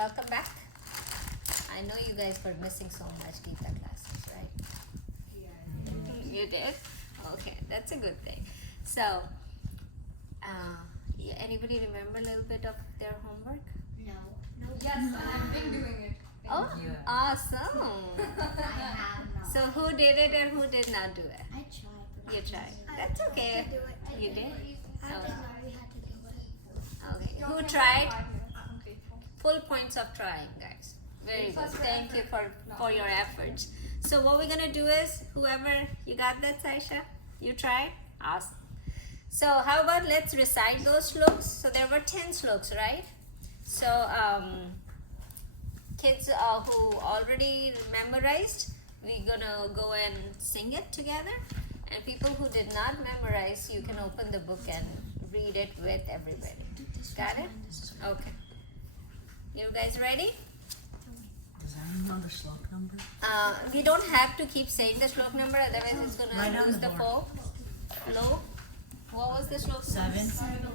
welcome back. I know you guys were missing so much Gita classes, right? Yeah. You did? Okay, that's a good thing. So, anybody remember a little bit of their homework? No. Yes, I've been doing it. Thank you. Awesome. I have not. So who did it and who did not do it? I tried. But You I tried. didn't. That's okay. I do it. You did? I Oh. didn't know we had to do it. Okay. Don't Who get tried? 5 minutes. I'm faithful. Full points of trying, guys. Very good. Plus for Thank you effort. for your efforts. So what we're gonna do is, whoever you got that, Saisha, you tried. Awesome. So how about let's recite those sloks. So there were 10 sloks, right? So kids who already memorized, we're gonna go and sing it together. And people who did not memorize, you can open the book and read it with everybody. Got it? Okay. You guys ready? Does anyone know the slok number? We don't have to keep saying the slok number, otherwise it's Write gonna down lose the the board. flow. What was the slok? 7, 7,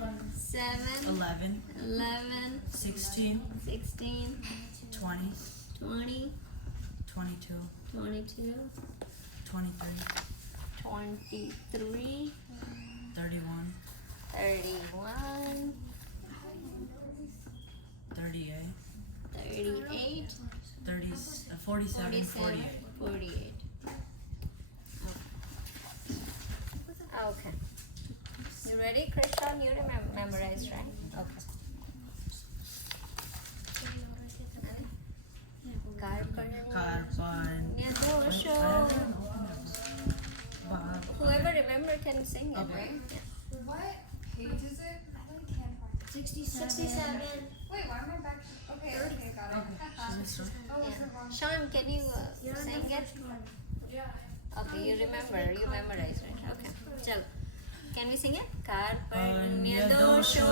11, 11, 16, 16, 20, 20, 22, 22, 23, 23, 31, 31, 38, 38, 47, 48. 48. Okay. You ready, Krishan? You memorized, right? Okay. Karpanya dosho. Whoever remember can sing it, Okay. right? Yeah. What page is it? I really can't find it. 67. Wait, why am I back? Okay, got it. Oh, it's the wrong. Sean, can you sing it? Yeah. Okay, you remember, you memorize, right? Okay. Chalo. Can we sing it? Karpanya dosho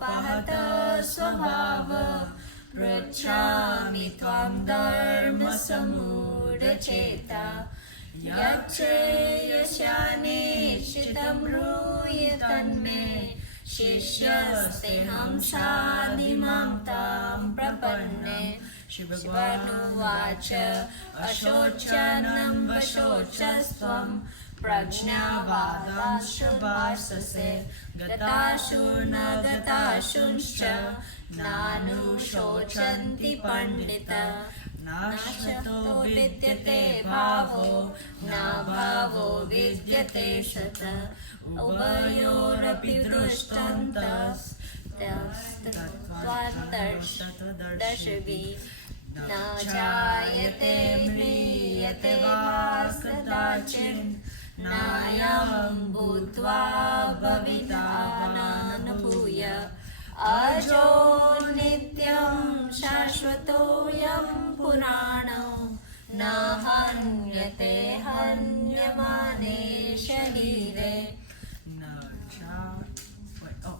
pahata swabhava prachami tvam dharma samudacheta yache yashane shitam ruye tanme shishyaste hamsadimam tam prapanne Shivanuvacha ashochanam vashocastvam prajnavadanshabhasase gatashurna gatashuncha nanu shochanti pandita nashato vidyate bhavo na bhavo vidyate sata ubayorapi drushtantas Tatvadarshvi na jayate mriyate vaskadachin nayam bhutva bhavitananabhuya ajo nityam shashvatoyam puranam na hanyate hanyamane sharire.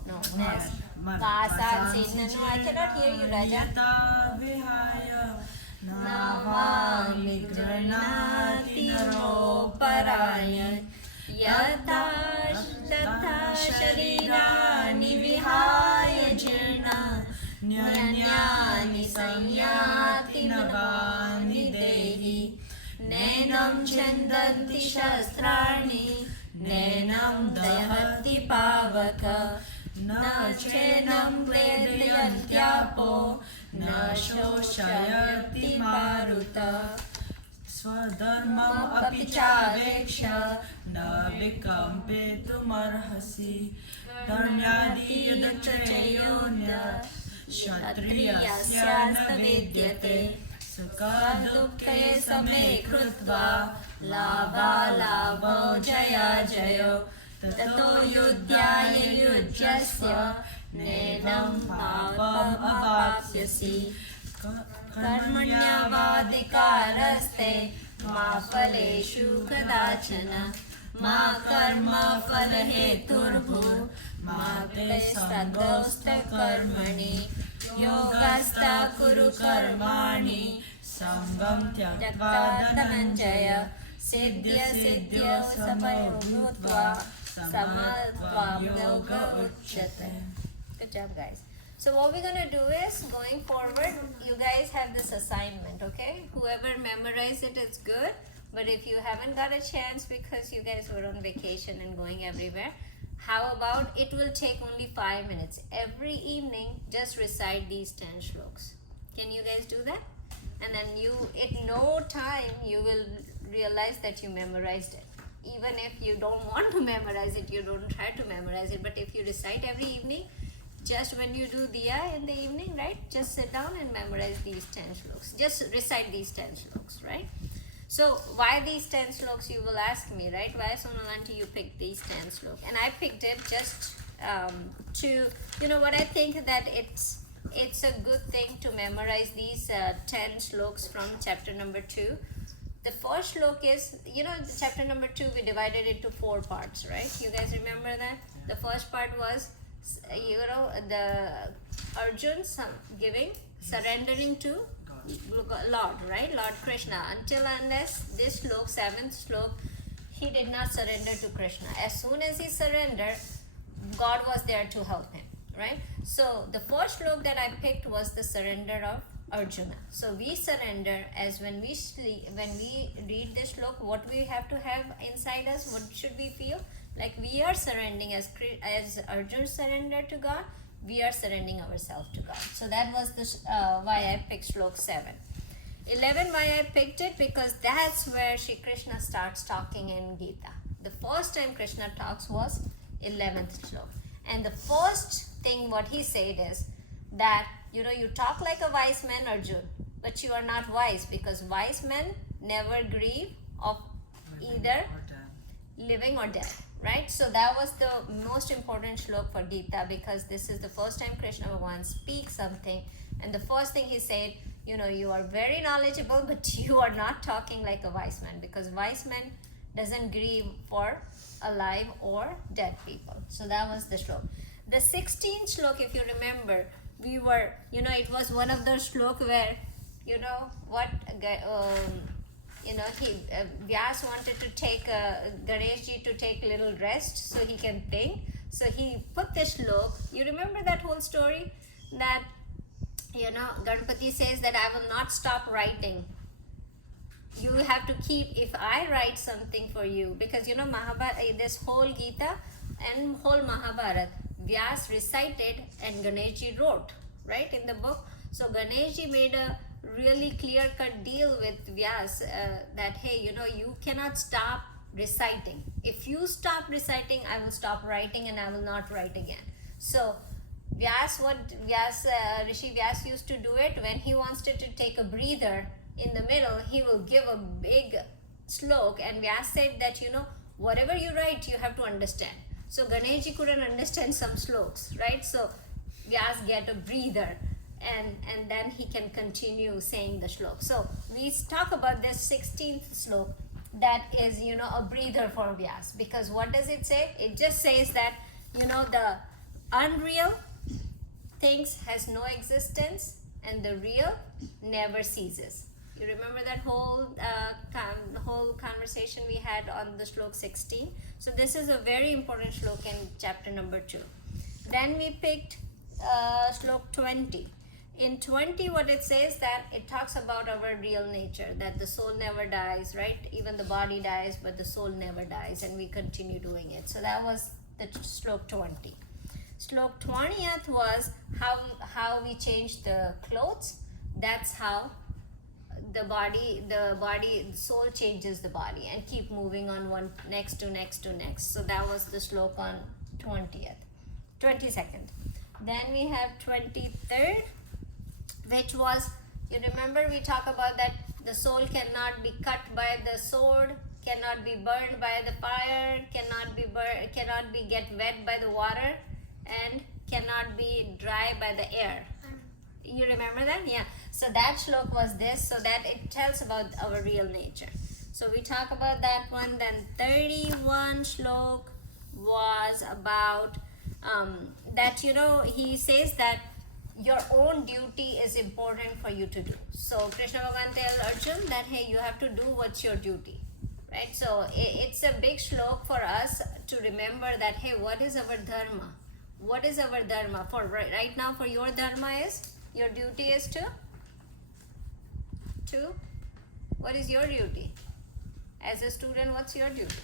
No, next. Vasad Sin. No, I cannot hear you, Raja. Namami Granati Naro Paraya Yata Sharirani Vihaya Jirna Nyanyani Sanyati Navani Dehi Nenam Chandanti Shastrani Nenam Dayati Pavaka Na chenam kledyantyāpo na shoshayati maruta Swadharmam api chaveksha na vikampetumarhasi dharmyadi yadachayonya kshatriyasya na vidyate sukadukhe same krutva labha labho jaya jayo Tato yudhyaya yujyasya nenam papam avapsyasi karmanyavadikaraste ma phaleshu kadachana ma karma phalaheturbhu ma te sadosta karmani yogasta kuru karmani sangam tyaktva dhananjaya siddhya siddhya samaya bhutva Samatvam yoga uchyate. Good job, guys. So what we're gonna do is, going forward, you guys have this assignment, okay? Whoever memorized it is good, but if you haven't got a chance because you guys were on vacation and going everywhere, how about it will take only 5 minutes. Every evening, just recite these 10 shloks. Can you guys do that? And then you, in no time, you will realize that you memorized it. Even if you don't want to memorize it, you don't try to memorize it, but if you recite every evening, just when you do diya in the evening, right? Just sit down and memorize these 10 shloks. Just recite these 10 shloks, right? So why these 10 shloks, you will ask me, right? Why, Sonalanti, you picked these 10 shloks? And I picked it just to, you know what, I think that it's a good thing to memorize these 10 shloks from chapter number 2. The first shlok is, you know, the chapter number 2, we divided it into 4 parts, right? You guys remember that? The first part was, you know, the Arjun surrendering to Lord, right? Lord Krishna. Until unless this shlok, 7th shlok, he did not surrender to Krishna. As soon as he surrendered, God was there to help him, right? So the first shlok that I picked was the surrender of Arjuna. So we surrender as when we read this shlok, what we have to have inside us, what should we feel? Like we are surrendering as Arjuna surrendered to God, we are surrendering ourselves to God. So that was the why I picked shlok 7. 11, why I picked it? Because that's where Shri Krishna starts talking in Gita. The first time Krishna talks was 11th shlok. And the first thing what he said is that, you know, you talk like a wise man, Arjun, but you are not wise, because wise men never grieve of either living or dead, right? So that was the most important shlok for Gita, because this is the first time Krishna Bhagavan speaks something, and the first thing he said, you know, you are very knowledgeable, but you are not talking like a wise man, because wise man doesn't grieve for alive or dead people. So that was the shlok. The 16th shlok, if you remember, we were, you know, it was one of those shlok where, you know, what, you know, Vyas wanted to take Ganeshji to take a little rest so he can think. So he put this shlok. You remember that whole story? That, you know, Ganpati says that I will not stop writing. You have to keep, if I write something for you, because, you know, this whole Gita and whole Mahabharata, Vyas recited and Ganeshji wrote, right, in the book. So Ganeshji made a really clear-cut deal with Vyas that, hey, you know, you cannot stop reciting. If you stop reciting, I will stop writing and I will not write again. So Vyas, Rishi Vyas used to do it when he wanted to take a breather in the middle, he will give a big slok, and Vyas said that, you know, whatever you write, you have to understand. So Ganeshji couldn't understand some sloks, right? So Vyas get a breather, and then he can continue saying the shlok. So we talk about this 16th slok, that is, you know, a breather for Vyas, because what does it say? It just says that, you know, the unreal things has no existence and the real never ceases. You remember that whole conversation we had on the shlok 16? So this is a very important shlok in chapter number 2. Then we picked shlok 20. In 20, what it says, that it talks about our real nature, that the soul never dies, right? Even the body dies, but the soul never dies, and we continue doing it. So that was the shlok 20. Shlok 20th was how we change the clothes. That's how the soul changes the body and keep moving on one next to next. So that was the shlok on 22nd. Then we have 23rd, which was, you remember we talk about that the soul cannot be cut by the sword, cannot be burned by the fire, cannot be get wet by the water, and cannot be dry by the air. You remember that? Yeah. So that shlok was this, so that it tells about our real nature. So we talk about that one. Then 31 shlok was about that, you know, he says that your own duty is important for you to do. So Krishna Bhagavan tells Arjun that, hey, you have to do what's your duty, right? So it's a big shlok for us to remember that, hey, what is our dharma? What is our dharma? For right now, for your dharma is, your duty is to, what is your duty? As a student, what's your duty?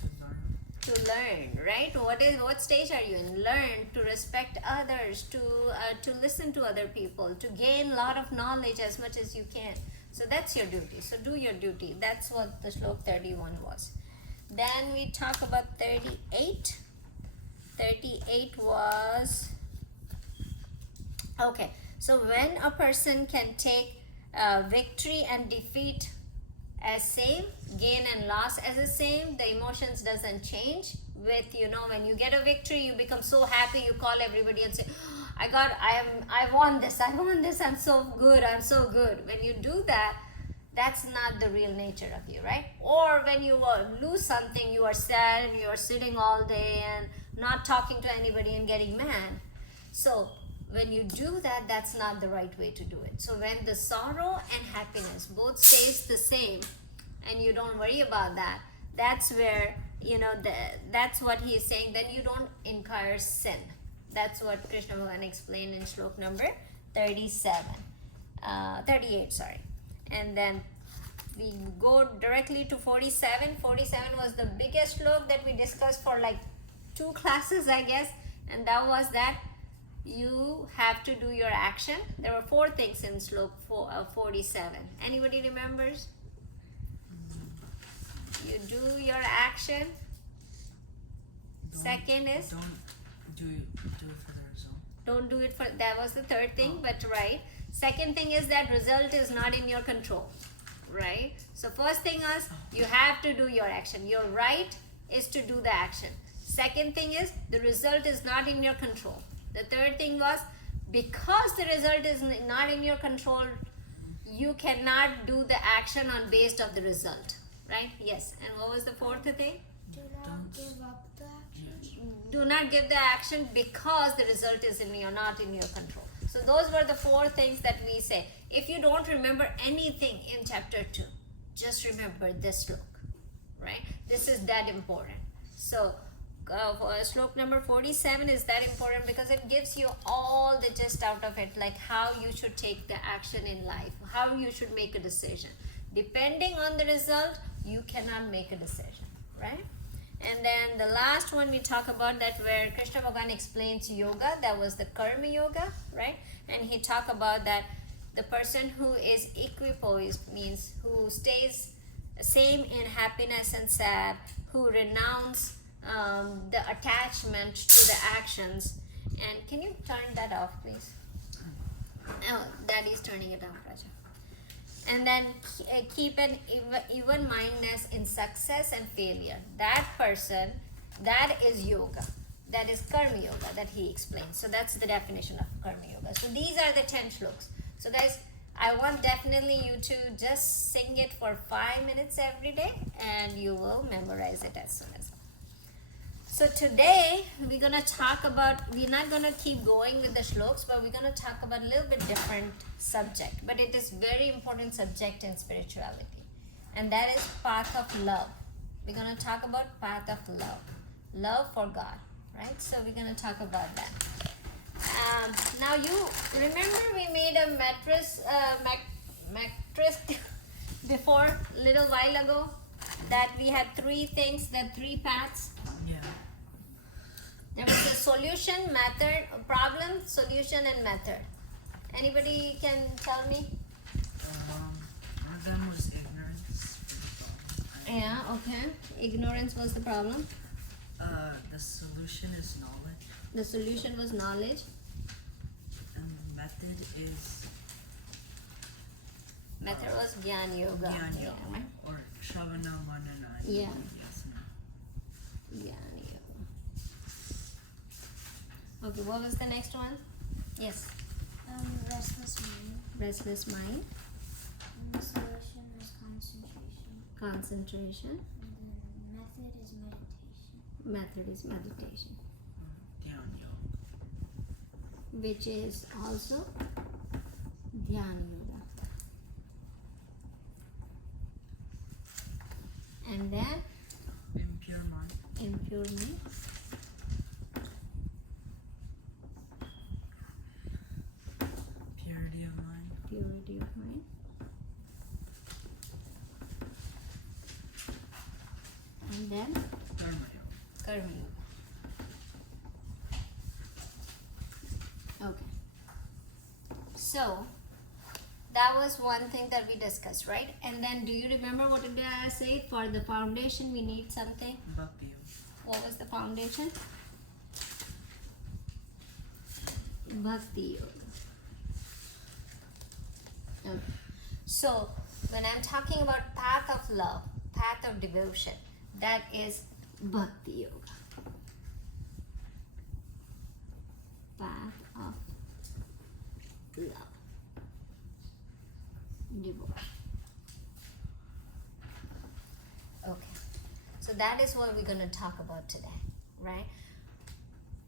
To learn. To learn, right? What stage are you in? Learn, to respect others, to listen to other people, to gain a lot of knowledge as much as you can. So that's your duty. So do your duty. That's what the Shlok 31 was. Then we talk about 38. 38 was, okay, so when a person can take victory and defeat as same, gain and loss as the same, the emotions doesn't change. With, when you get a victory, you become so happy, you call everybody and say, I won this, I'm so good. When you do that, that's not the real nature of you, right? Or when you lose something, you are sad and you are sitting all day and not talking to anybody and getting mad. So when you do that, that's not the right way to do it. So when the sorrow and happiness both stays the same and you don't worry about that, that's where, that's what he is saying, then you don't incur sin. That's what Krishna Bhagavan explained in Shlok number 38, sorry. And then we go directly to 47. 47 was the biggest Shlok that we discussed for like 2 classes, I guess. And that was that you have to do your action. There were 4 things in Shlok 47. Anybody remembers? You do your action. Second is? Don't do it for the result. Don't do it for, that was the 3rd thing, but right. Second thing is that result is not in your control, right? So first thing is, you have to do your action. Your right is to do the action. Second thing is, the result is not in your control. The 3rd thing was, because the result is not in your control, you cannot do the action on based of the result, right? Yes. And what was the 4th thing? Do not give up the action. Do not give the action because the result is not in your control. So those were the 4 things that we say. If you don't remember anything in chapter 2, just remember this Shlok, right? This is that important. So Shlok number 47 is that important because it gives you all the gist out of it, like how you should take the action in life, how you should make a decision. Depending on the result, you cannot make a decision, right? And then the last one we talk about, that where Krishna Bhagavan explains yoga, that was the karma yoga, right? And he talked about that the person who is equipoised, means who stays same in happiness and sad, who renounce the attachment to the actions. And can you turn that off, please? Oh, Daddy's turning it off, Raja. And then keep an even mindedness in success and failure. That person, that is yoga. That is karma yoga that he explains. So that's the definition of karma yoga. So these are the 10 shloks. So guys, I want definitely you to just sing it for 5 minutes every day and you will memorize it as soon as. So today we're going to talk about, we're not going to keep going with the shloks, but we're going to talk about a little bit different subject. But it is very important subject in spirituality. And that is path of love. We're going to talk about path of love. Love for God, right? So we're going to talk about that. Now you remember we made a mattress before, little while ago, that we had 3 things, the 3 paths. Yeah. There was a solution, method, problem, solution and method. Anybody can tell me? One of them was ignorance. Yeah, okay. Ignorance was the problem. The solution is knowledge. The solution was knowledge. And the method is Method was Gyan Yoga. Gyan Yoga. Yeah. Or Shavana Manana. Yeah. Yes. Gyan Yoga. Okay, what was the next one? Yes. Restless mind. Restless mind. And the solution is concentration. Concentration. And the method is meditation. Method is meditation. Gyan Yoga. Which is also Dhyan Yoga. And then Impure mind. impure mind. purity of mind. And then Karma Yoga. Karma Yoga. Okay. So that was one thing that we discussed, right? And then do you remember what did I say? For the foundation we need something. Bhakti Yoga. What was the foundation? Bhakti Yoga. Okay. So when I'm talking about path of love, path of devotion, that is Bhakti Yoga. Path of love, devotion. Okay. So that is what we're going to talk about today, right?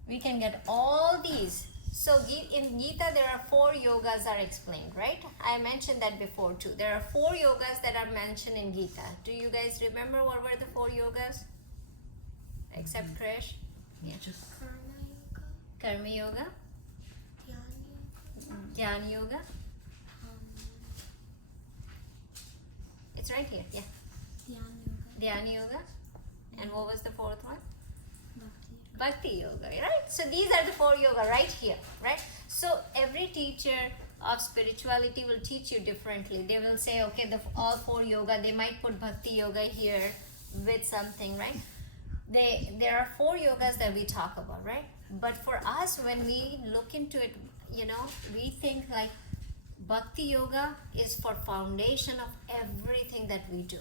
We can get all these. So in Gita, there are 4 yogas are explained, right? I mentioned that before too. There are 4 yogas that are mentioned in Gita. Do you guys remember what were the 4 yogas? Except Krish? Yeah. Just Karma yoga, Karma Yoga, Dhyana yoga, Jnana Yoga. It's right here, yeah. Dhyana yoga, Dhyana Yoga. And what was the 4th one? Bhakti yoga. Bhakti Yoga, right? So these are the 4 yoga right here, right? So every teacher of spirituality will teach you differently. They will say, okay, all 4 yoga, they might put Bhakti Yoga here with something, right? There are 4 yogas that we talk about, right? But for us, when we look into it, we think like Bhakti Yoga is for foundation of everything that we do.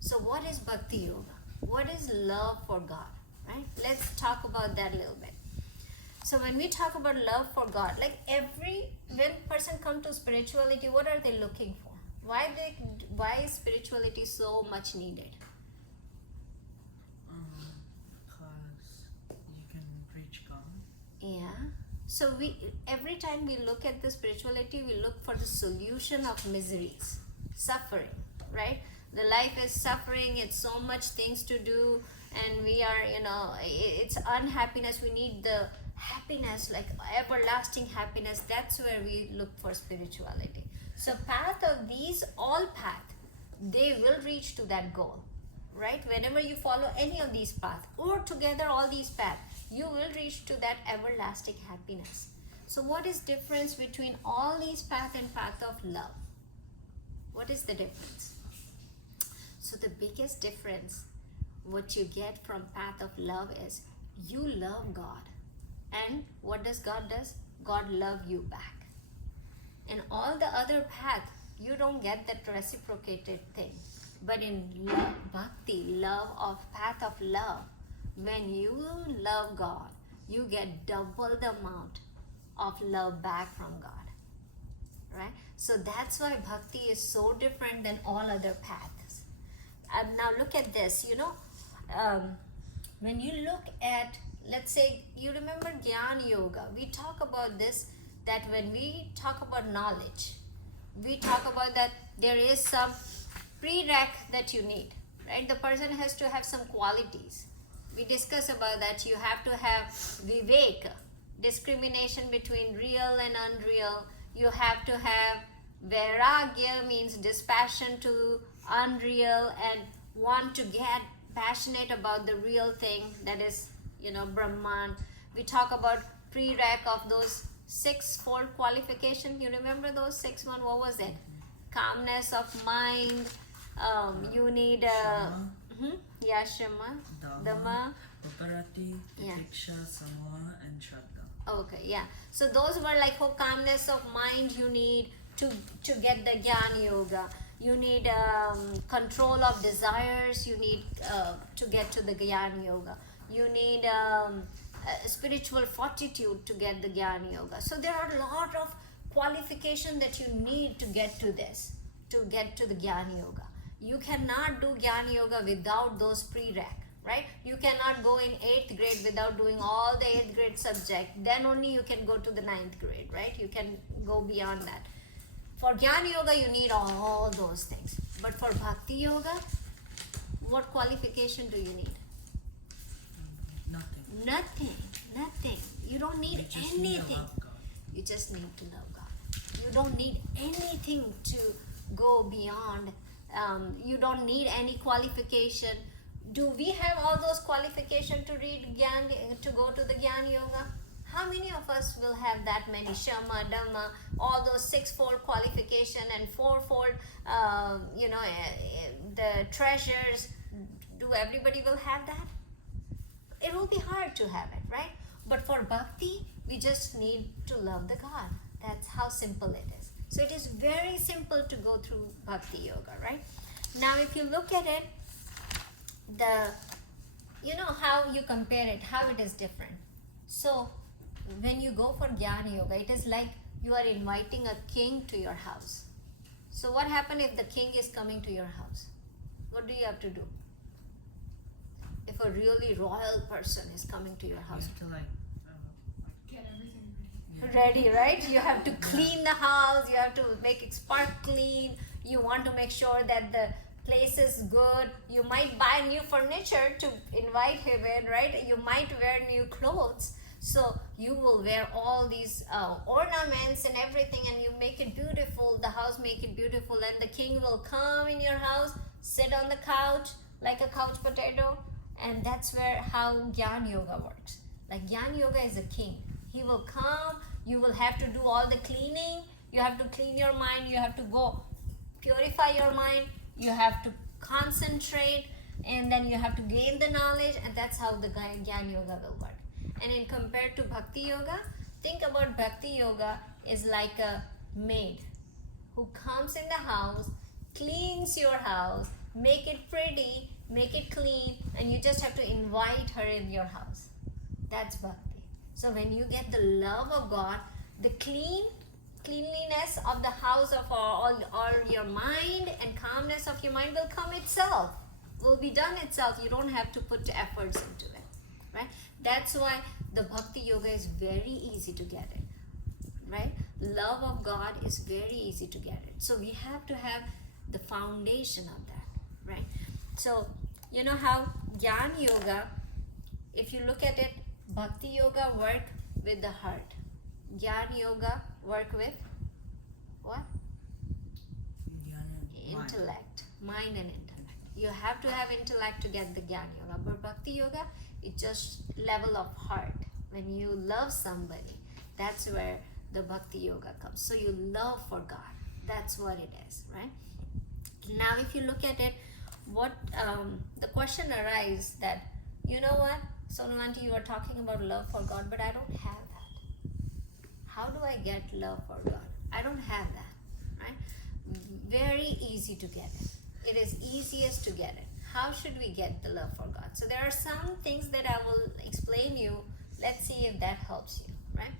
So what is Bhakti Yoga? What is love for God, right? Let's talk about that a little bit. So when we talk about love for God, like when person come to spirituality, what are they looking for? Why is spirituality so much needed? Because you can reach God. Yeah. So every time we look at the spirituality, we look for the solution of miseries, suffering, right? The life is suffering, it's so much things to do, and we are, it's unhappiness. We need the happiness, like everlasting happiness. That's where we look for spirituality. So path of these, all path, they will reach to that goal, right? Whenever you follow any of these paths, or together all these paths, you will reach to that everlasting happiness. So what is difference between all these paths and path of love? What is the difference? So the biggest difference what you get from path of love is you love God, and what does God does? God love you back. In all the other path, you don't get that reciprocated thing. But in love, bhakti, love of path of love, when you love God, you get double the amount of love back from God, right? So that's why bhakti is so different than all other paths. Now look at this, when you look at, let's say, you remember Jnana Yoga, we talk about this, that when we talk about knowledge, we talk about that there is some prereq that you need, right? The person has to have some qualities. We discuss about that. You have to have vivek, discrimination between real and unreal. You have to have vairagya, means dispassion to unreal, and want to get passionate about the real thing, that is, Brahman. We talk about prereq of those 6-fold qualification. You remember those 6 one? What was it? Calmness of mind. You need Shama, Dhamma, Paparati, Yeah. Tiksha, Samoha, and Shraddha. Okay, yeah. So those were like calmness of mind you need to get the Jnana Yoga. You need control of desires. You need to get to the Jnana Yoga. You need spiritual fortitude to get the Jnana Yoga. So there are a lot of qualification that you need to get to this, to get to the Jnana Yoga. You cannot do Jnana Yoga without those prereq, right? You cannot go in 8th grade without doing all the 8th grade subject. Then only you can go to the 9th grade, right? You can go beyond that. For Jnana Yoga, you need all those things. But for Bhakti Yoga, what qualification do you need? Nothing. Nothing. You don't need You just need to anything. love God. You just need to love God. You don't need anything to go beyond. You don't need any qualification. Do we have all those qualifications to read Gyan, to go to the Gyan Yoga? How many of us will have that many Shama, Dhamma, all those sixfold qualification and fourfold, the treasures? Do everybody will have that? It will be hard to have it, right? But for bhakti, we just need to love the God. That's how simple it is. So it is very simple to go through bhakti yoga, right? Now, if you look at it, how you compare it, how it is different. So when you go for Jnana Yoga, it is like you are inviting a king to your house. So what happens if the king is coming to your house? What do you have to do? If a really royal person is coming to your You house, have to like Get everything ready, right? You have to clean the house, you have to make it spark clean, you want to make sure that the place is good. You might buy new furniture to invite him in, right? You might wear new clothes. So you will wear all these ornaments and everything, and you make it beautiful. The house make it beautiful, and the king will come in your house, sit on the couch like a couch potato, and that's how Jnana Yoga works. Like Jnana Yoga is a king. He will come. You will have to do all the cleaning. You have to clean your mind. You have to go purify your mind. You have to concentrate, and then you have to gain the knowledge, and that's how the Jnana Yoga will work. And in compared to Bhakti Yoga, think about Bhakti Yoga is like a maid who comes in the house, cleans your house, make it pretty, make it clean, and you just have to invite her in your house. That's Bhakti. So when you get the love of God, the cleanliness of the house of all your mind and calmness of your mind will come itself, will be done itself. You don't have to put efforts into it, right? That's why the Bhakti Yoga is very easy to get it, right? Love of God is very easy to get it. So we have to have the foundation of that, right? So you know how Jnana Yoga, if you look at it, Bhakti Yoga work with the heart. Jnana Yoga work with what? Intellect, mind and intellect. You have to have intellect to get the Jnana Yoga. But Bhakti Yoga, it's just level of heart. When you love somebody, that's where the Bhakti Yoga comes. So you love for God. That's what it is, right? Now, if you look at it, what the question arises that, you know what, Sonu Aunty, you are talking about love for God, but I don't have that. How do I get love for God? I don't have that, right? Very easy to get it. It is easiest to get it. How should we get the love for God? So there are some things that I will explain you. Let's see if that helps you, right?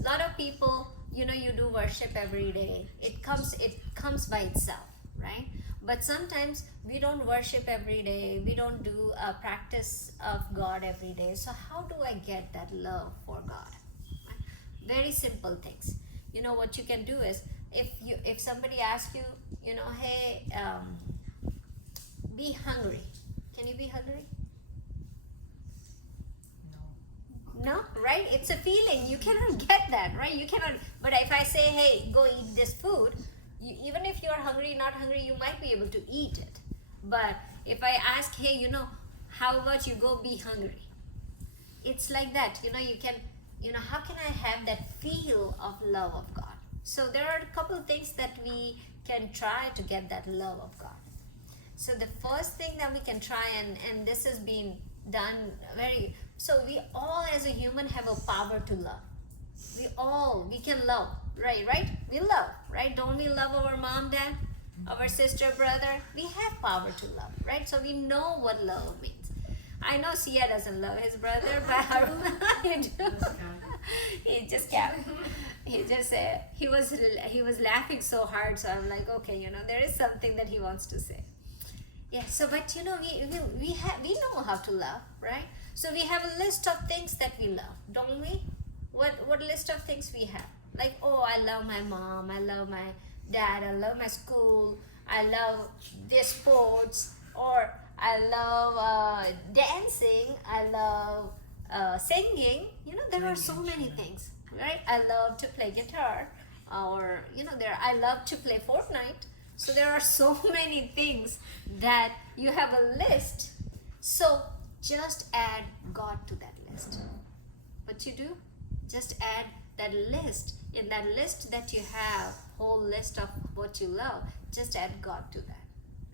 A lot of people, you do worship every day. It comes by itself, right? But sometimes we don't worship every day. We don't do a practice of God every day. So how do I get that love for God? Right? Very simple things. What you can do is, if somebody asks you, hey, be hungry. Can you be hungry? No, right? It's a feeling. You cannot get that, right? You cannot. But if I say, hey, go eat this food, even if you're hungry, not hungry, you might be able to eat it. But if I ask, hey, how about you go be hungry? It's like that. You can, how can I have that feel of love of God? So there are a couple of things that we can try to get that love of God. So the first thing that we can try, and this has been done so we all as a human have a power to love. We can love, right? We love, right? Don't we love our mom, dad, our sister, brother? We have power to love, right? So we know what love means. I know Sia doesn't love his brother, but he just kept. He was laughing so hard, so I'm like, okay, there is something that he wants to say. Yeah, so but we know how to love, right? So we have a list of things that we love, don't we? What list of things we have? Like, oh, I love my mom, I love my dad, I love my school, I love this sports, or I love dancing, I love singing. There are so many things, right? I love to play guitar. or I love to play Fortnite. So there are so many things that you have a list. So just add God to that list. What you do? Just add that list. In that list that you have, whole list of what you love, just add God to that,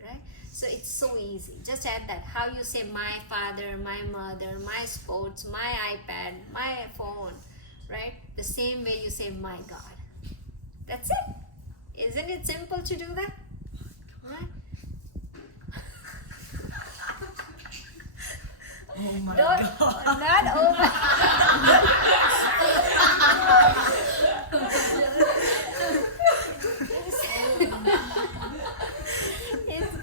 right? So it's so easy. Just add that. How you say my father, my mother, my sports, my iPad, my phone, right? The same way you say my God. That's it. Isn't it simple to do that? Right? Oh my Don't, god. not over. It's-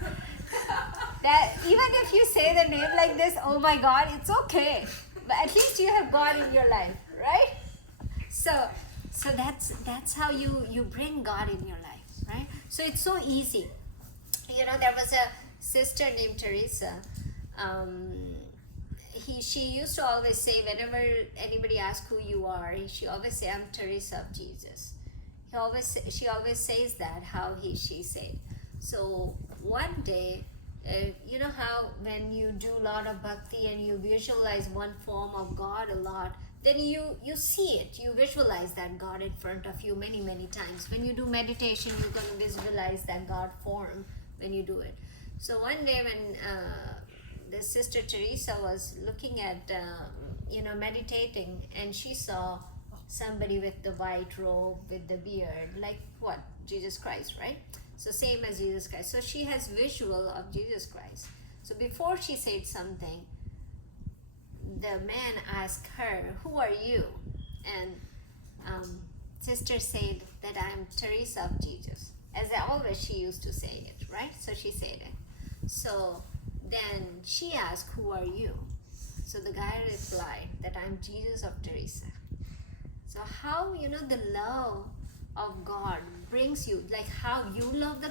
that even if you say the name like this, oh my God, it's okay. But at least you have God in your life, right? So that's how you bring God in your life, right? So it's so easy. There was a sister named Teresa. She used to always say, whenever anybody asks who you are, she always say, I'm Teresa of Jesus. She always says that, she said. So one day, you know how when you do a lot of bhakti and you visualize one form of God a lot, then you see it, you visualize that God in front of you many, many times. When you do meditation, you can visualize that God form when you do it. So one day when the sister Teresa was looking at, meditating, and she saw somebody with the white robe, with the beard, like what? Jesus Christ, right? So same as Jesus Christ. So she has visual of Jesus Christ. So before she said something, the man asked her, who are you? And sister said that I'm Teresa of Jesus. As always she used to say it, right? So she said it. So then she asked, who are you? So the guy replied that I'm Jesus of Teresa. So how, the love of God brings you, like how you love the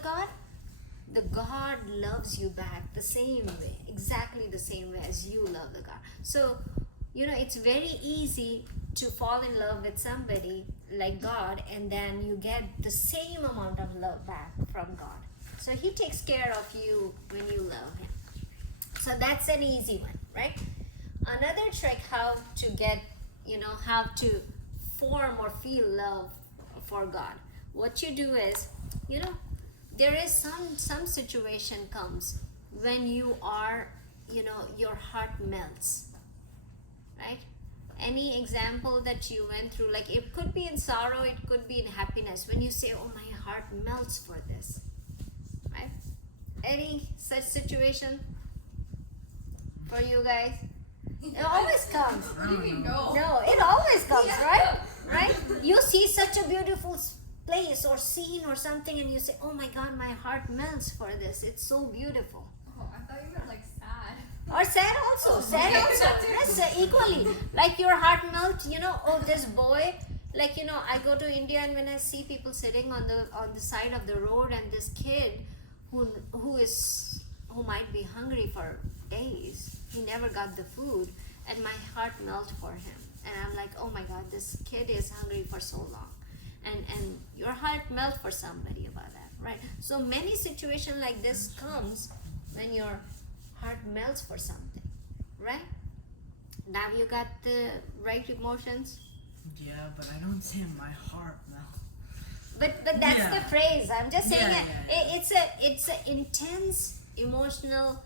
God loves you back the same way, exactly the same way as you love the God. So, it's very easy to fall in love with somebody like God, and then you get the same amount of love back from God. So he takes care of you when you love him. So that's an easy one, right? Another trick how to get, how to form or feel love for God. What you do is, there is some situation comes when you are, your heart melts, right? Any example that you went through, like it could be in sorrow, it could be in happiness, when you say, oh, my heart melts for this, right? Any such situation for you guys? It always comes. Where do you even go? No, it always comes, right? Right? You see such a beautiful place or scene or something, and you say, oh my God, my heart melts for this. It's so beautiful. Oh, I thought you meant like sad. Or sad also. Sad also. Yes, equally. Like your heart melts, oh, this boy, like, I go to India, and when I see people sitting on the side of the road, and this kid who might be hungry for days, he never got the food, and my heart melts for him. And I'm like, oh my God, this kid is hungry for so long. And your heart melts for somebody about that, right? So many situations like this comes when your heart melts for something, right? Now you got the right emotions. Yeah, but I don't say my heart melt. But that's Yeah. the phrase. I'm just saying Yeah. it's a intense emotional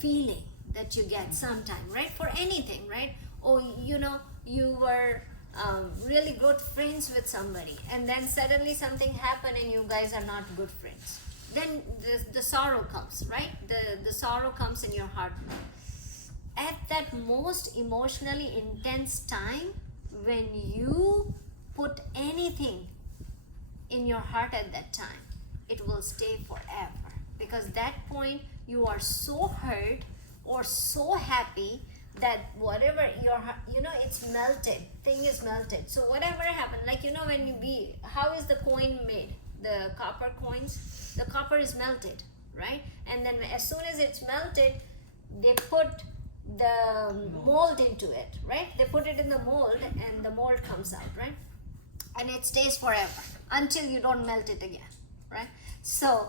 feeling that you get sometime, right? For anything, right? Or you were really good friends with somebody, and then suddenly something happened and you guys are not good friends. Then the sorrow comes, right? The sorrow comes in your heart. At that most emotionally intense time, when you put anything in your heart at that time, it will stay forever, because that point you are so hurt or so happy that whatever your heart, it's melted, thing is melted. So whatever happened, like when how is the coin made? The copper coins, the copper is melted, right? And then as soon as it's melted, they put the mold into it, right? They put it in the mold, and the mold comes out, right? and it stays forever until you don't melt it again, right? So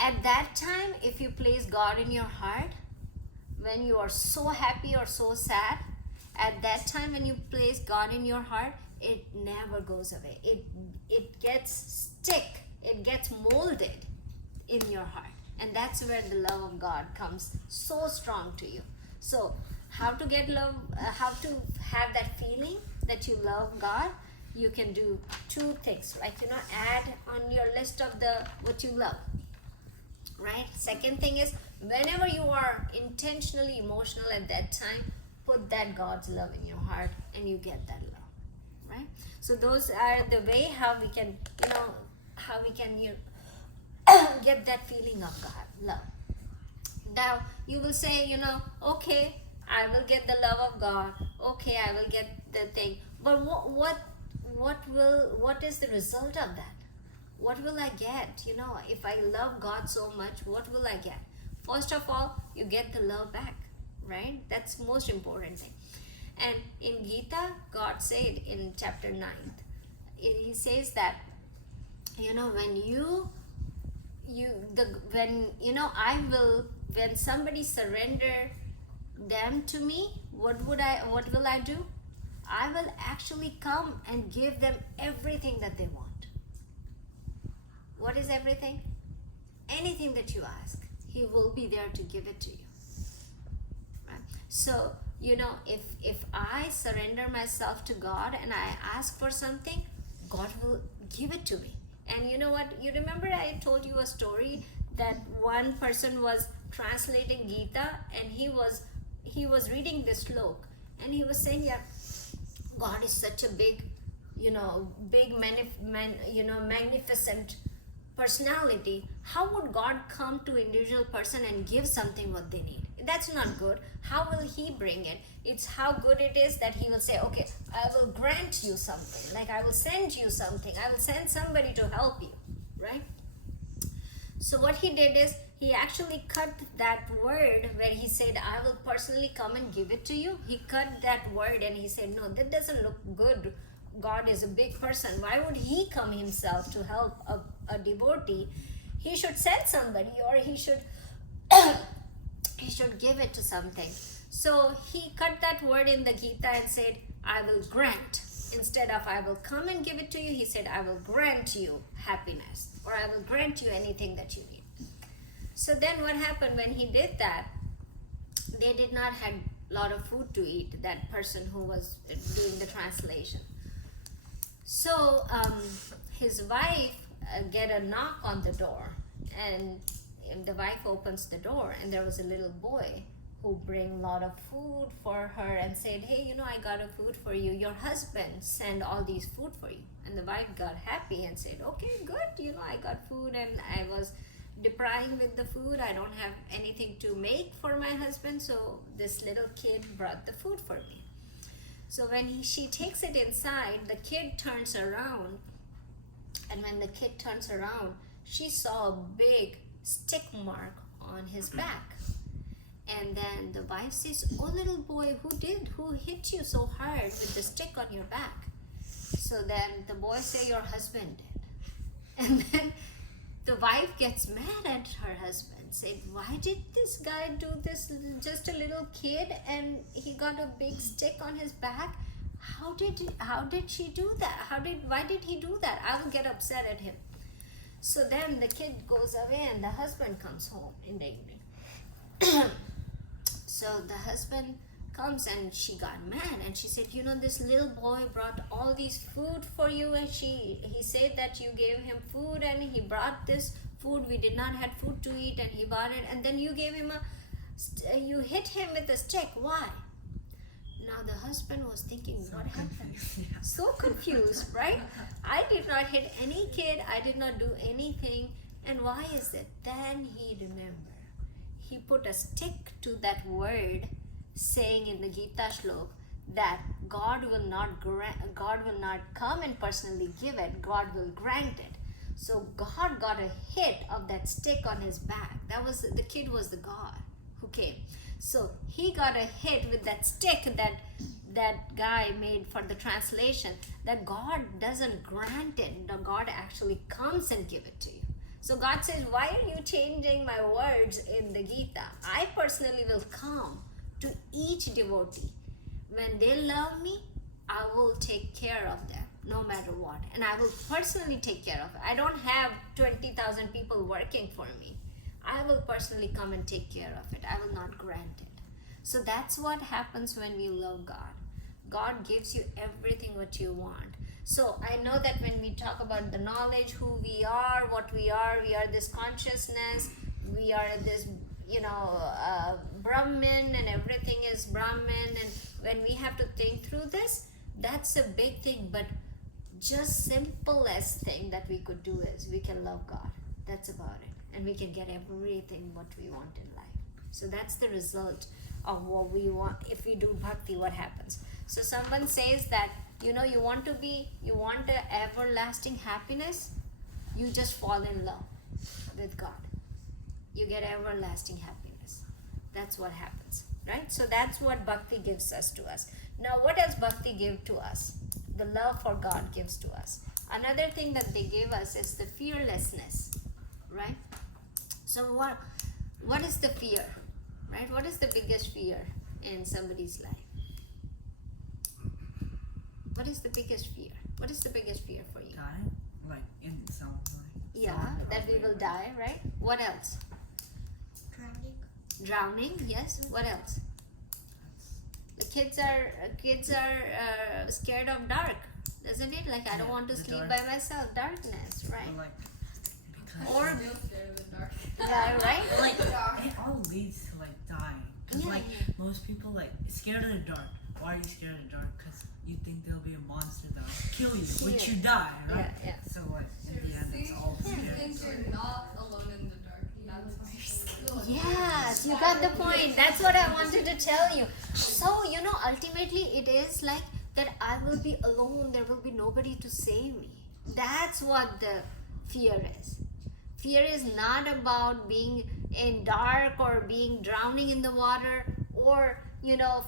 at that time, if you place God in your heart, when you are so happy or so sad, at that time when you place God in your heart, it never goes away. It gets it gets molded in your heart, and that's where the love of God comes so strong to you. So how to get love, how to have that feeling that you love God? You can do two things, right? Add on your list of the what you love, right? Second thing is, whenever you are intentionally emotional at that time, put that God's love in your heart and you get that love, right? So those are the way how we can get that feeling of God love. Now you will say, okay, I will get the love of God, okay, I will get the thing, but what is the result of that? What will I get? If I love God so much, what will I get? First of all, you get the love back, right? That's most important thing. And in Gita, God said in chapter 9, he says that, when somebody surrender them to me, what will I do? I will actually come and give them everything that they want. What is everything? Anything that you ask, He will be there to give it to you. Right? So, if I surrender myself to God and I ask for something, God will give it to me. And you know what? You remember I told you a story that one person was translating Gita, and he was reading this slok, and he was saying, yeah, God is such a big, magnificent personality. How would God come to individual person and give something what they need? That's not good. How will He bring it? It's how good it is that He will say, okay, I will grant you something. Like I will send you something. I will send somebody to help you, right? So what He did is He actually cut that word where He said, I will personally come and give it to you. He cut that word and He said, no, that doesn't look good. God is a big person. Why would He come Himself to help a devotee? He should send somebody, or He should He should give it to something. So He cut that word in the Gita and said, I will grant. Instead of I will come and give it to you, He said, I will grant you happiness, or I will grant you anything that you need. So then what happened when He did that? They did not have a lot of food to eat, that person who was doing the translation. So his wife get a knock on the door, and the wife opens the door, and there was a little boy who bring a lot of food for her and said, hey, I got a food for you. Your husband sent all these food for you. And the wife got happy and said, okay, good. I got food, and I was deprived with the food. I don't have anything to make for my husband. So this little kid brought the food for me. So when she takes it inside, the kid turns around. And when the kid turns around, she saw a big stick mark on his back. And then the wife says, oh, little boy, who hit you so hard with the stick on your back? So then the boy say, your husband did. And then the wife gets mad at her husband, said, why did this guy do this? Just a little kid, and he got a big stick on his back. How did she do that? Why did he do that? I will get upset at him. So then the kid goes away, and the husband comes home in the evening. So the husband comes, and she got mad, and she said, this little boy brought all these food for you, and he said that you gave him food, and he brought this food. We did not have food to eat, and he bought it, and then you gave him you hit him with a stick. Why? Now the husband was thinking, what happened? So confused, right? I did not hit any kid. I did not do anything. And why is it? Then he remembered. He put a stick to that word, saying in the Gita Shlok that God will not come and personally give it. God will grant it. So God got a hit of that stick on his back. The kid was the God who came. So he got a hit with that stick that guy made for the translation, that God doesn't grant it, no, God actually comes and give it to you. So God says, why are you changing my words in the Gita? I personally will come to each devotee. When they love me, I will take care of them no matter what. And I will personally take care of it. I don't have 20,000 people working for me. I will personally come and take care of it. I will not grant it. So that's what happens when we love God. God gives you everything what you want. So I know that when we talk about the knowledge, who we are, what we are this consciousness, we are this, Brahman, and everything is Brahman. And when we have to think through this, that's a big thing. But just simplest thing that we could do is we can love God. That's about it. And we can get everything what we want in life. So that's the result of what we want. If we do bhakti, what happens? So someone says that, you want the everlasting happiness, you just fall in love with God. You get everlasting happiness. That's what happens, right? So that's what bhakti gives to us. Now, what does bhakti give to us? The love for God gives to us. Another thing that they give us is the fearlessness, right? So what is the fear, right? What is the biggest fear in somebody's life? What is the biggest fear? What is the biggest fear for you? Die? Like in some like. Yeah, that we will die, right? What else? Drowning. Drowning, yes. What else? The kids are scared of dark, isn't it? Like, I don't Yeah, want to the sleep dark. by myself. Darkness, right? Or like because Or Still scared of the dark. yeah, right? like Yeah. it all leads to like dying. Cause Yeah, like yeah. most people like scared of the dark. Why are you scared of the dark? Cause you think there'll be a monster that will kill you, which Yeah. you die, right? Yeah, yeah. So like in the end, it's all You scary. think you're not alone in the dark. That's why you're still Yes, you got the point. That's what I wanted to tell you. So, ultimately it is like that I will be alone. There will be nobody to save me. That's what the fear is. Fear is not about being in dark or being drowning in the water or,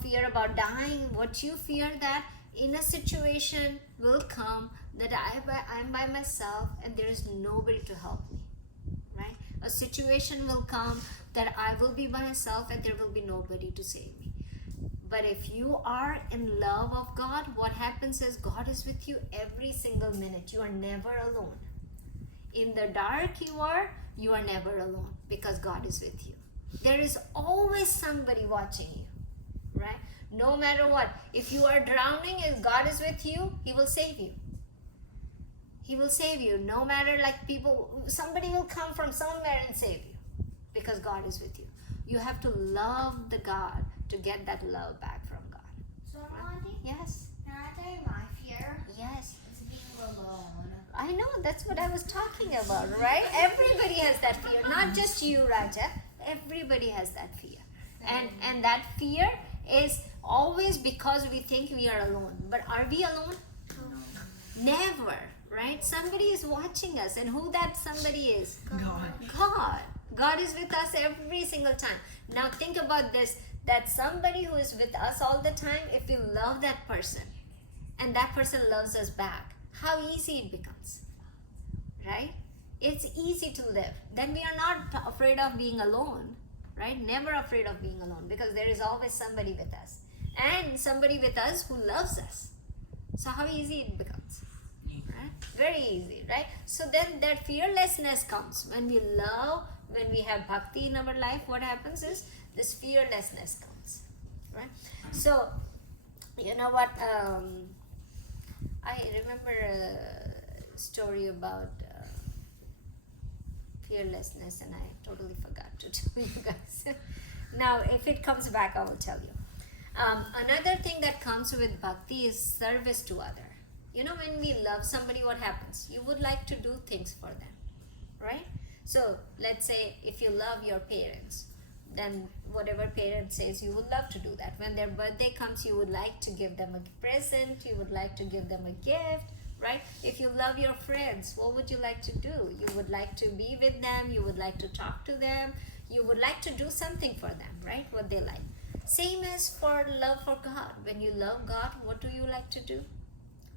fear about dying. What you fear that in a situation will come that I'm by myself and there is nobody to help me. Right? A situation will come that I will be by myself and there will be nobody to save me. But if you are in love of God, what happens is God is with you every single minute. You are never alone. In the dark you are never alone because God is with you. There is always somebody watching you, right? No matter what. If you are drowning, if God is with you, He will save you. He will save you. No matter somebody will come from somewhere and save you because God is with you. You have to love the God to get that love back from God. So, Auntie, Yes, can I tell you my fear? yes. It's being alone. I know, that's what I was talking about, right? Everybody has that fear, not just you, Raja. Everybody has that fear. And that fear is always because we think we are alone. But are we alone? Never, right? Somebody is watching us, and who that somebody is? God. God. God is with us every single time. Now think about this, that somebody who is with us all the time, if we love that person and that person loves us back, how easy it becomes, right? It's easy to live. Then we are not afraid of being alone, right? Never afraid of being alone because there is always somebody with us and somebody with us who loves us. So how easy it becomes, right? Very easy, right? So then that fearlessness comes when we love, when we have bhakti in our life. What happens is this fearlessness comes, right? So you know what, I remember a story about fearlessness and I totally forgot to tell you guys. Now if it comes back I will tell you. Another thing that comes with bhakti is service to other. When we love somebody, what happens? You would like to do things for them, right? So let's say if you love your parents, then whatever parent says, you would love to do that. When their birthday comes, you would like to give them a present, you would like to give them a gift, right? If you love your friends, what would you like to do? You would like to be with them, you would like to talk to them, you would like to do something for them, right? What they like. Same as for love for God. When you love God, what do you like to do?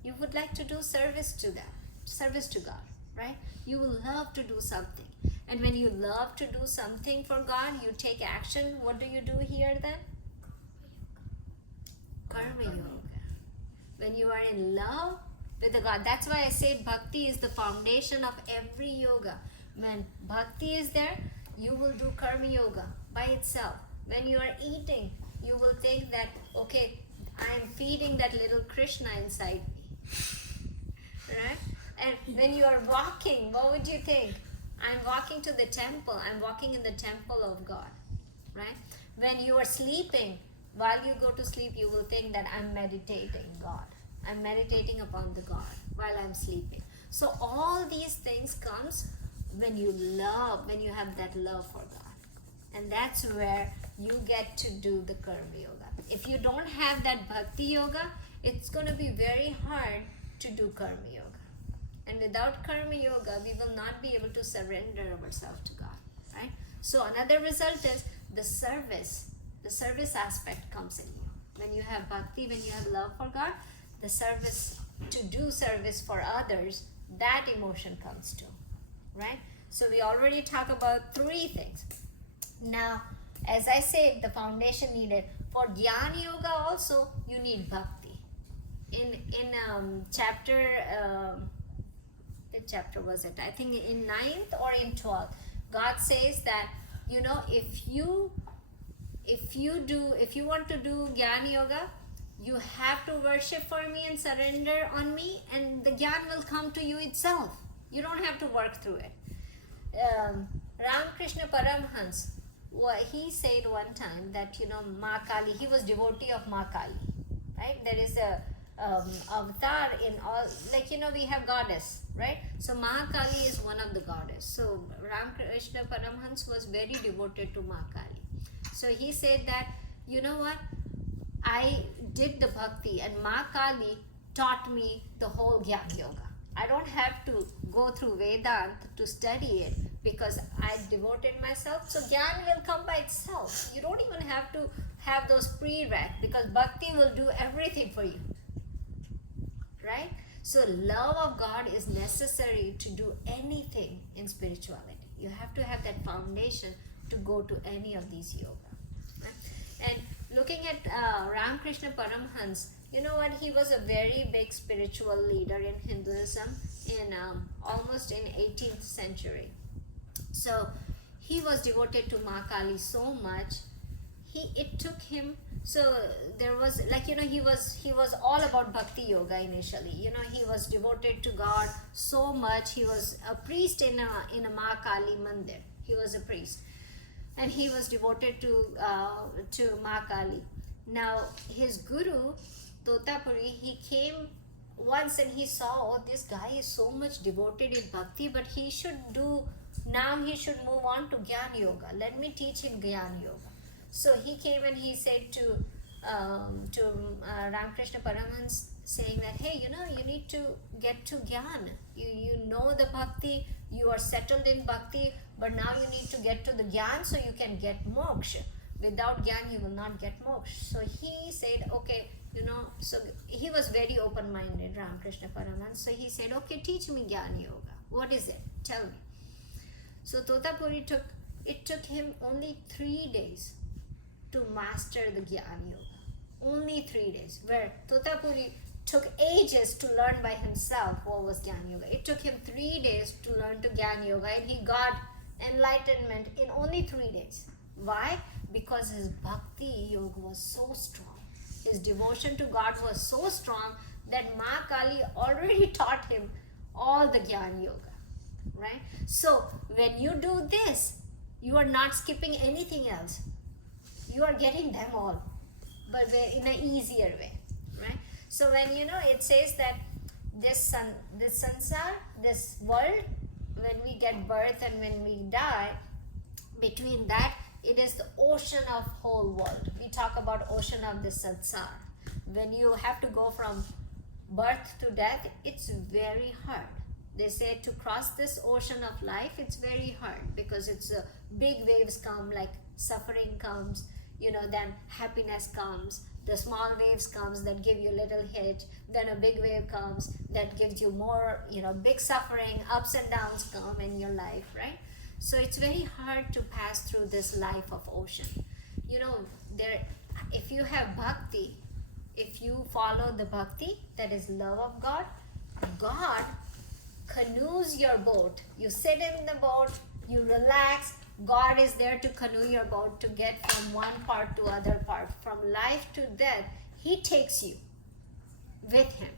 You would like to do service to them, service to God, right? You will love to do something. And when you love to do something for God, you take action. What do you do here then? Karma yoga. When you are in love with the God, that's why I say bhakti is the foundation of every yoga. When bhakti is there, you will do karma yoga by itself. When you are eating, you will think that, okay, I am feeding that little Krishna inside me. Right? And when you are walking, what would you think? I'm walking to the temple. I'm walking in the temple of God. Right? When you are sleeping, while you go to sleep, you will think that I'm meditating God. I'm meditating upon the God while I'm sleeping. So all these things comes when you love, when you have that love for God. And that's where you get to do the karma yoga. If you don't have that bhakti yoga, it's going to be very hard to do karma yoga. And without karma yoga, we will not be able to surrender ourselves to God, right? So another result is the service aspect comes in you. When you have bhakti, when you have love for God, the service, to do service for others, that emotion comes too, right? So we already talked about 3 things. Now, as I said, the foundation needed for Jnana Yoga also, you need bhakti. In chapter, which chapter was it? I think in 9th or in 12th, God says that, you know, if you want to do Jnana Yoga, you have to worship for me and surrender on me, and the Jnana will come to you itself. You don't have to work through it. Ramakrishna Paramhans, he said one time that, you know, Ma Kali, he was devotee of Ma Kali, right? There is a avatar in all, like, you know, we have goddess, right? So Ma Kali is one of the goddess. So Ramakrishna Paramhans was very devoted to Ma Kali. So he said that, you know what, I did the bhakti and Ma Kali taught me the whole Jnana Yoga. I don't have to go through Vedanta to study it because I devoted myself. So Jnana will come by itself. You don't even have to have those prereqs because bhakti will do everything for you. Right? So love of God is necessary to do anything in spirituality. You have to have that foundation to go to any of these yoga. Right? And looking at Ramakrishna Paramhans, you know what, he was a very big spiritual leader in Hinduism in almost in 18th century. So he was devoted to Ma Kali so much, it took him, so there was, like, you know, he was all about bhakti yoga initially. You know, he was devoted to God so much. He was a priest in a Ma Kali mandir. He was a priest, and he was devoted to Ma Kali. Now his guru Totapuri, he came once and he saw, oh, this guy is so much devoted in bhakti, but he should move on to Jnana Yoga. Let me teach him Jnana Yoga. So he came and he said to Ramakrishna Paramhans, saying that, hey, you know, you need to get to Jnana. You know the bhakti, you are settled in bhakti, but now you need to get to the Jnana so you can get moksha. Without Jnana, you will not get moksha. So he said, okay, you know, so he was very open-minded, Ramakrishna Paramhans. So he said, okay, teach me Jnana Yoga. What is it? Tell me. So Totapuri took him only 3 days to master the Jnana Yoga. Only 3 days. Where Totapuri took ages to learn by himself what was Jnana Yoga. It took him 3 days to learn to Jnana Yoga, and he got enlightenment in only 3 days. Why? Because his bhakti yoga was so strong. His devotion to God was so strong that Ma Kali already taught him all the Jnana Yoga. Right? So when you do this, you are not skipping anything else. You are getting them all, but in an easier way. Right? So when, you know, it says that this sansar, this world, when we get birth and when we die, between that, it is the ocean of whole world. We talk about ocean of the sansar. When you have to go from birth to death, it's very hard. They say to cross this ocean of life, it's very hard because it's big waves come, like suffering comes. then happiness comes, the small waves comes that give you a little hit, then a big wave comes that gives you more, big suffering, ups and downs come in your life, right? So it's very hard to pass through this life of ocean. If you have bhakti, if you follow the bhakti, that is love of God, God canoes your boat. You sit in the boat, you relax, God is there to canoe your boat to get from one part to other part. From life to death, He takes you with Him.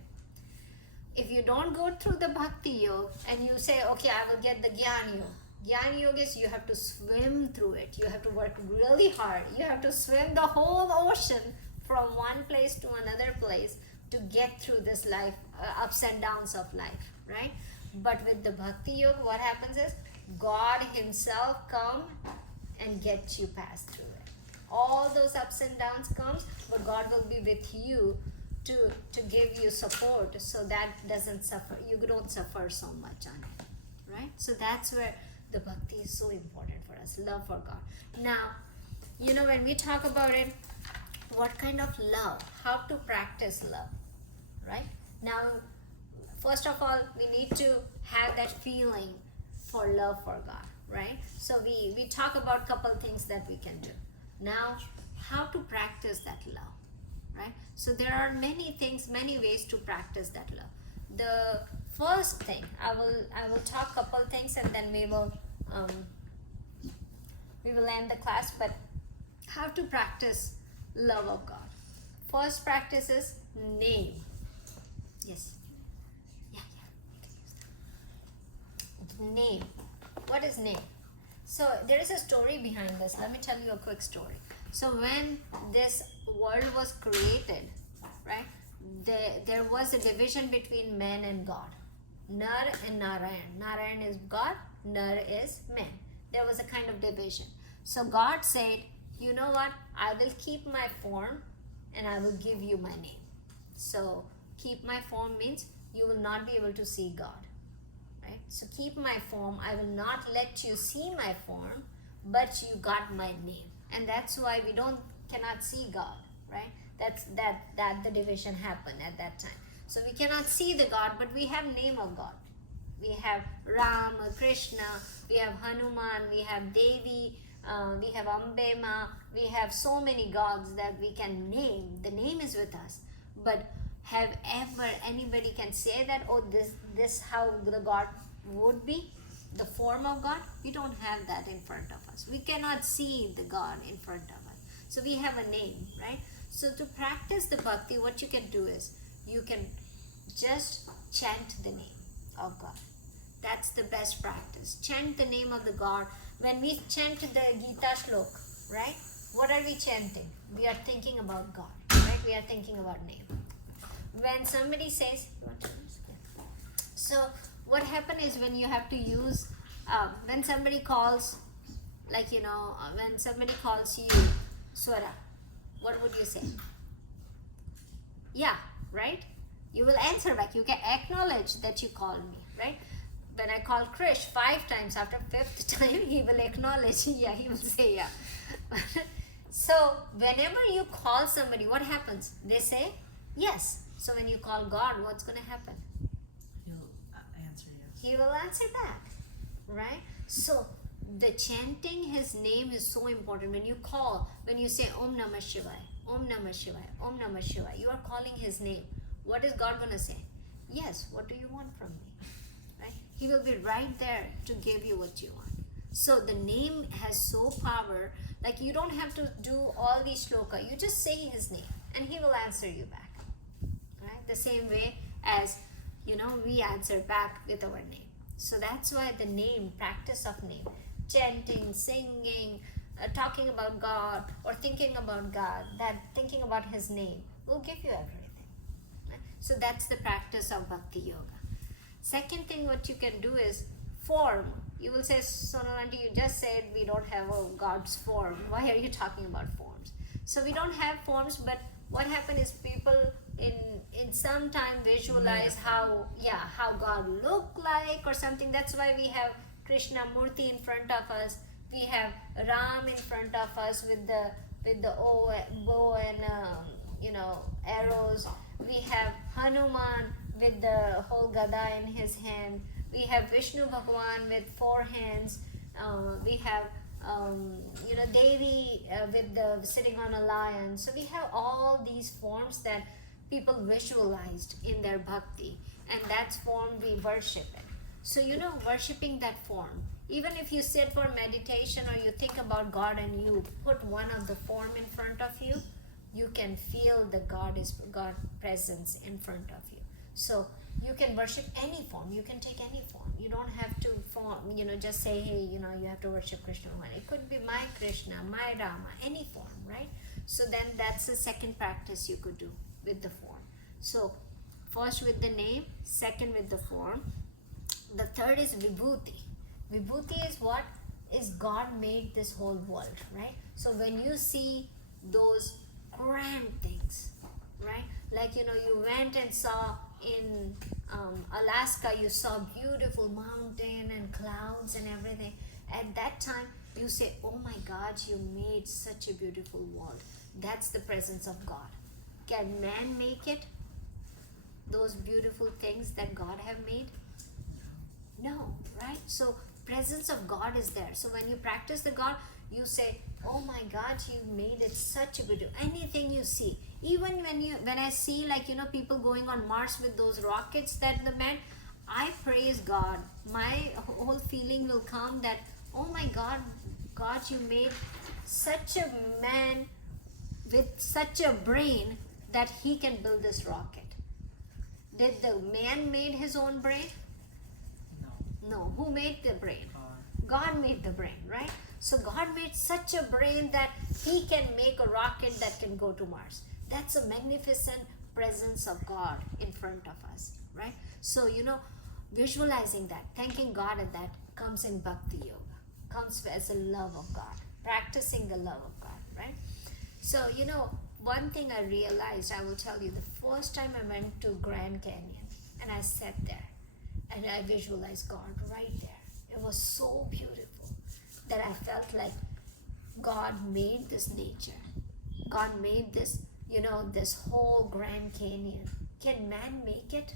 If you don't go through the bhakti yoga and you say, okay, I will get the jnana yoga. Jnana yoga is you have to swim through it. You have to work really hard. You have to swim the whole ocean from one place to another place to get through this life, ups and downs of life, right? But with the bhakti yoga, what happens is God Himself come and get you past through it. All those ups and downs comes, but God will be with you to give you support so that doesn't suffer. You don't suffer so much on it, right? So that's where the bhakti is so important for us, love for God. Now, when we talk about it, what kind of love, how to practice love, right? Now, first of all, we need to have that feeling for love for God, right? So we talk about couple things that we can do. Now, how to practice that love, right? So there are many things, many ways to practice that love. The first thing, I will talk couple things and then we will end the class. But how to practice love of God? First practice is name. Yes. Yeah. Name. What is name? So there is a story behind this. Let me tell you a quick story. So when this world was created, right, there was a division between man and God. Nar and Narayan. Narayan is God, Nar is man. There was a kind of division. So God said, you know what, I will keep my form and I will give you my name. So keep my form means you will not be able to see God, right? So keep my form, I will not let you see my form, but you got my name. And that's why we cannot see God, right? That's the division happened at that time. So we cannot see the God, but we have name of God. We have Ram, Krishna, we have Hanuman, we have Devi, we have Ambe Ma, we have so many gods that we can name. The name is with us. But have ever anybody can say that, oh, this how the God would be? The form of God? We don't have that in front of us. We cannot see the God in front of us. So we have a name, right? So to practice the bhakti, what you can do is, you can just chant the name of God. That's the best practice. Chant the name of the God. When we chant the Gita Shlok, right? What are we chanting? We are thinking about God, right? We are thinking about name. When somebody says, so what happens is when you have to use, when somebody calls, when somebody calls you Swara, what would you say? Yeah, right? You will answer back. You can acknowledge that you called me, right? When I call Krish 5 times, after 5th time, he will acknowledge. Yeah, he will say yeah. So whenever you call somebody, what happens? They say yes. So when you call God, what's going to happen? He'll answer yes. He will answer back, right? So the chanting His name is so important. When you call, when you say Om Namah Shivaya, Om Namah Shivaya, Om Namah Shivaya, you are calling His name. What is God going to say? Yes, what do you want from me? Right? He will be right there to give you what you want. So the name has so power, like you don't have to do all these shloka. You just say His name and He will answer you back. Right? The same way as, we answer back with our name. So that's why the name, practice of name, chanting, singing, talking about God or thinking about God, that thinking about His name will give you everything. So that's the practice of Bhakti Yoga. Second thing what you can do is form. You will say, Sonal Aunty, you just said we don't have a God's form. Why are you talking about forms? So we don't have forms, but what happened is people in some time visualize how God look like or something. That's why we have Krishna Murti in front of us. We have Ram in front of us with the with the bow and arrows. We have Hanuman with the whole gada in his hand. We have Vishnu Bhagwan with 4 hands. We have Devi with the sitting on a lion. So we have all these forms that people visualized in their bhakti, and that's form we worship it. So worshipping that form, even if you sit for meditation or you think about God and you put one of the form in front of you, you can feel the God presence in front of you. So you can worship any form. You can take any form. You don't have to just say, hey, you have to worship Krishna. It could be my Krishna, my Rama, any form, right? So then that's the second practice you could do with the form. So first with the name, second with the form. The third is Vibhuti. Vibhuti is what? Is God made this whole world, right? So when you see those grand things, right? Like, you went and saw in Alaska, you saw beautiful mountain and clouds and everything. At that time, you say, oh my God, you made such a beautiful world. That's the presence of God. Can man make it? Those beautiful things that God have made? No, right? So presence of God is there. So when you practice the God, you say, oh my God, you made it such a beautiful, anything you see. Even when I see people going on Mars with those rockets that the man, I praise God. My whole feeling will come that, oh my God, God, you made such a man with such a brain that he can build this rocket. Did the man made his own brain? No. Who made the brain? God made the brain, right? So God made such a brain that he can make a rocket that can go to Mars. That's a magnificent presence of God in front of us, right? So, visualizing that, thanking God at that comes in Bhakti Yoga, comes as a love of God, practicing the love of God, right? So, one thing I realized, I will tell you, the first time I went to Grand Canyon and I sat there and I visualized God right there. It was so beautiful that I felt like God made this nature. God made this, this whole Grand Canyon. Can man make it?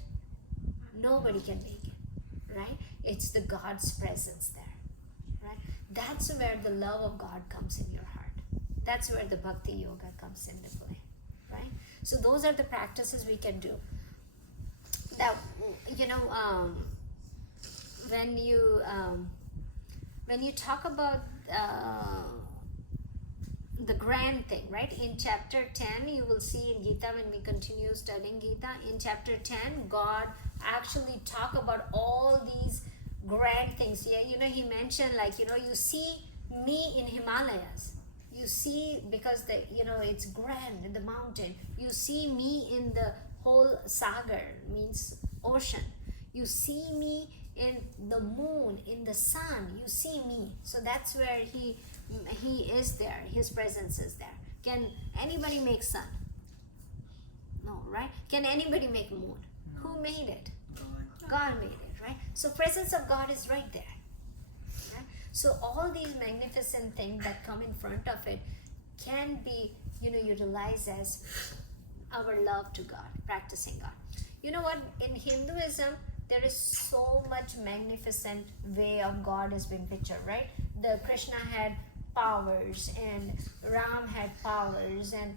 Nobody can make it, right? It's the God's presence there, right? That's where the love of God comes in your heart. That's where the Bhakti Yoga comes into play, right? So those are the practices we can do. Now, when you talk about the grand thing, right? In chapter 10, you will see in Gita, when we continue studying Gita, in chapter 10, God actually talk about all these grand things. Yeah, he mentioned you see me in Himalayas. You see, because it's grand in the mountain. You see me in the whole sagar, means ocean. You see me in the moon, in the sun. You see me. So that's where he is there. His presence is there. Can anybody make sun? No, right? Can anybody make moon? No. Who made it? God made it, right? So presence of God is right there. Right? So all these magnificent things that come in front of it can be, utilized as our love to God, practicing God. You know what? In Hinduism, there is so much magnificent way of God has been pictured, right? The Krishna had powers and Ram had powers and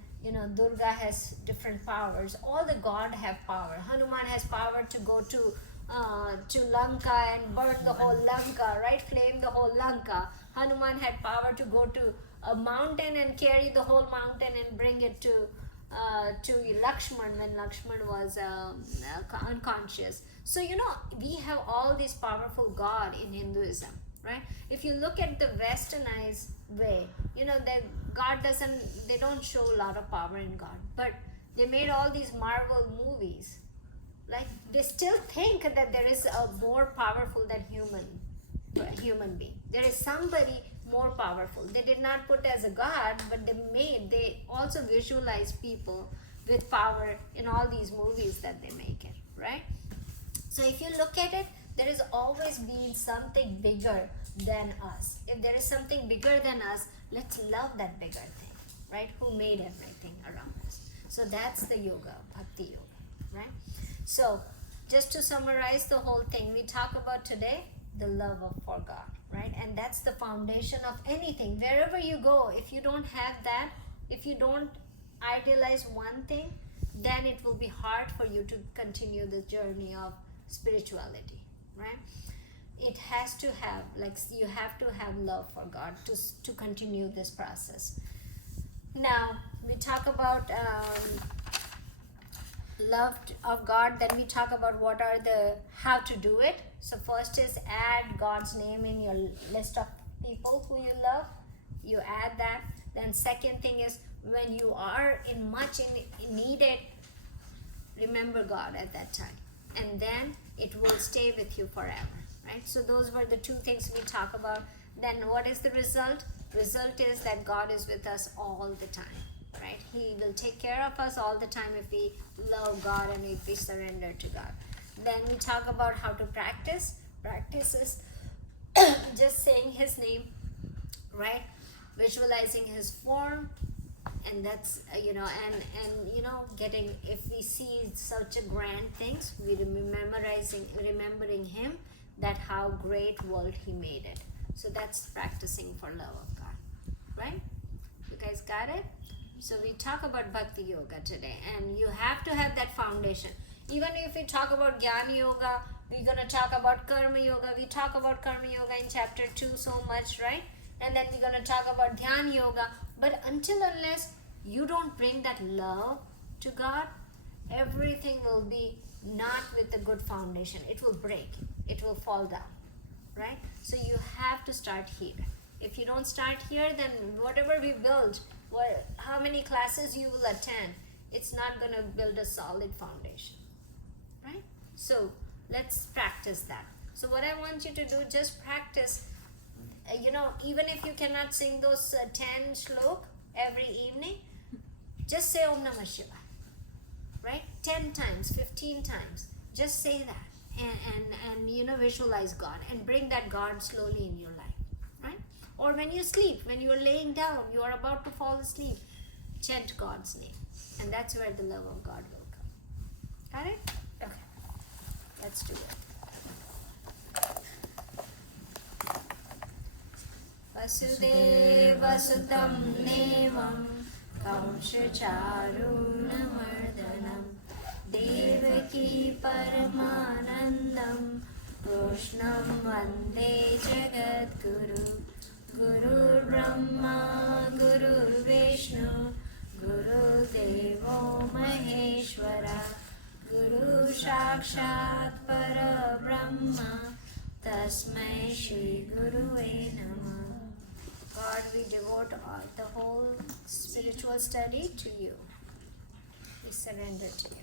Durga has different powers. All the God have power. Hanuman has power to go to Lanka and burn the whole Lanka, right? Flame the whole Lanka. Hanuman had power to go to a mountain and carry the whole mountain and bring it to Lakshman when Lakshman was unconscious. So we have all this powerful God in Hinduism, right? If you look at the westernized way, that God they don't show a lot of power in God, but they made all these Marvel movies. Like, they still think that there is a more powerful than human being. There is somebody more powerful. They did not put as a God, but they also visualize people with power in all these movies that they make it, right? So if you look at it, there is always been something bigger than us. If there is something bigger than us, let's love that bigger thing, right? Who made everything around us. So that's the yoga, bhakti yoga, right? So just to summarize the whole thing, we talk about today the love for God, right? And that's the foundation of anything. Wherever you go, if you don't have that, if you don't idealize one thing, then it will be hard for you to continue the journey of spirituality, right? It has to have, like, you have to have love for God to continue this process. Now we talk about love of God, then we talk about what are the how to do it. So first is add God's name in your list of people who you love. You add that. Then second thing is when you are in needed, remember God at that time, and then it will stay with you forever, right? So those were the two things we talk about. Then what is the result? Result is that God is with us all the time, right? He will take care of us all the time if we love God and if we surrender to God. Then we talk about how to practice. Practice is just saying His name, right? Visualizing His form, and that's getting, if we see such a grand things, we remembering Him, that how great world He made it. So that's practicing for love of God, right? You guys got it? So we talk about bhakti yoga today, and you have to have that foundation. Even if we talk about jnana yoga, we're going to talk about karma yoga. We talk about karma yoga in chapter 2 so much, right? And then we're going to talk about dhyana yoga. But unless you don't bring that love to God, everything will be not with a good foundation. It will break. It will fall down, right? So you have to start here. If you don't start here, then whatever we build, how many classes you will attend, it's not going to build a solid foundation, right? So let's practice that. So what I want you to do, just practice. Even if you cannot sing those 10 shlok every evening, just say Om Namah Shivaya, right? 10 times, 15 times. Just say that and visualize God and bring that God slowly in your life, right? Or when you sleep, when you are laying down, you are about to fall asleep, chant God's name, and that's where the love of God will come. Got it? Okay. Let's do it. Vasudevasutam Nevam Kamshacharunamardanam Devaki Paramanandam Krishnam Vande Jagadguru Guru Brahma Guru Vishnu Guru Devo Maheshwara Guru Sakshat Parabrahma Tasmai Shri Guruve Namah. God, we devote the whole spiritual study to you. We surrender to you.